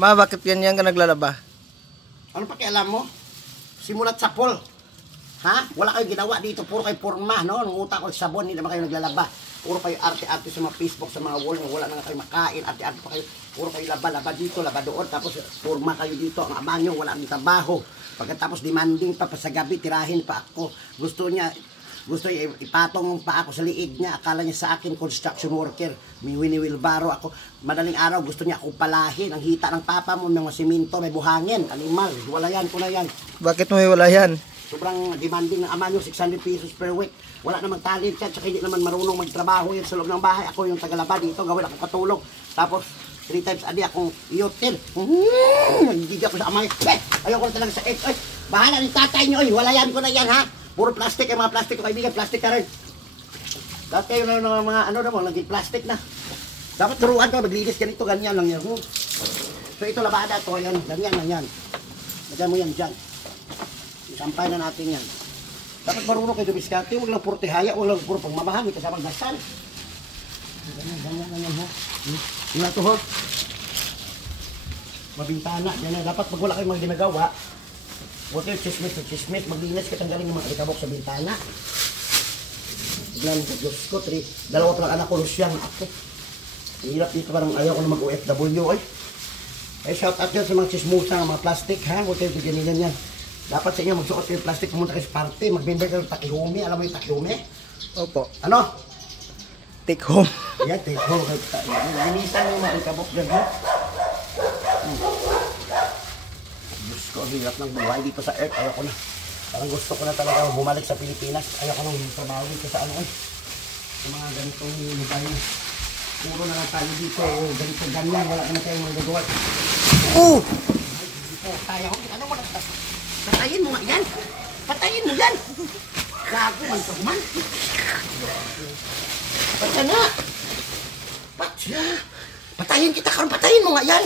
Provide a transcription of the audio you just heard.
Ma, bakit yan ka naglalaba? Ano pakialam mo? Simulat sa pool. Ha? Wala kayong ginawa dito. Puro kayo porma, no? Nung utak ko sabon, hindi naman kayo naglalaba. Puro kayo arte-arte sa mga Facebook, sa mga wall. Wala na nga kayo makain. Arte-arte pa kayo. Puro kayo laba dito, laba doon. Tapos porma kayo dito. Ang ama nyo, wala ang trabaho. Pagkatapos demanding pa sa gabi, tirahin pa ako. Gusto niya ipatong pa ako sa liig niya. Akala niya sa akin, construction worker. May wini-wilbaro ako. Madaling araw, gusto niya ako palahin. Ang hita ng papa mo ng siminto, may buhangin. Animal, wala yan, kuna yan. Bakit mo wala yan? Sobrang demanding ng ama nyo, 600 pesos per week. Wala namang talent yan, tsaka hindi naman marunong magtrabaho yan sa loob ng bahay. Ako yung tagalaba dito, gawin ako katulong. Tapos, 3 times a day akong iyotin. Hindi ako sa amay. Ayoko na talaga sa ay, bahala ni tatay nyo, wala yan ko na yan, ha? Puro plastic, yung mga plastic ko kaibigan, plastic ka rin. Dapat kayo na ng mga ano naman, naging plastic na. Dapat turuan ka, maglinis ganito, ganyan lang yan. So ito labada to, yan, ganyan lang yan. Lagyan mo yan dyan. Sampay na natin yan. Dapat marunong kayo dumiskate, huwag lang puro tihaya, huwag lang puro pagmamahal, may kasamang gasal. Ganyan, ha. Yung na to, ho. Mabintana, yan na. Dapat pag wala kayong mga ginagawa, huwag kayo chismis, maglinis ka tanggalin yung mga alikabok sa bintana. Tignan ko, Diyos ko, dalawa pa lang anak ko, Lucian, ako. Hirap dito, parang ayaw ko na mag-OFW, ay. Ay, shout out dyan sa mga chismusa, mga plastic, ha? Huwag kayo ganyan yan. Dapat sa inyo, magsuot kayo plastic, pumunta kayo sa party, magbenda kayo ng takihumi. Alam mo yung takihumi? Opo. Ano? Take home. Yan, take home. Linisan mo yung mga alikabok dyan, ha? Diyos ko, hirap ng buhay dito sa Earth. Ayaw ko na. Parang gusto ko na talaga bumalik sa Pilipinas. Ayaw ko nang trabaho dito sa ano. Sa mga ganitong lugar na. Puro na lang tayo dito. Ganito, ganyan. Wala ka na tayong magagawa. Oh! Dito, tayo. Ano mo na? Patayin mo nga yan. Patayin mo yan. Gago man ka man. Patya na. Patya. Patayin kita karon. Patayin mo nga yan.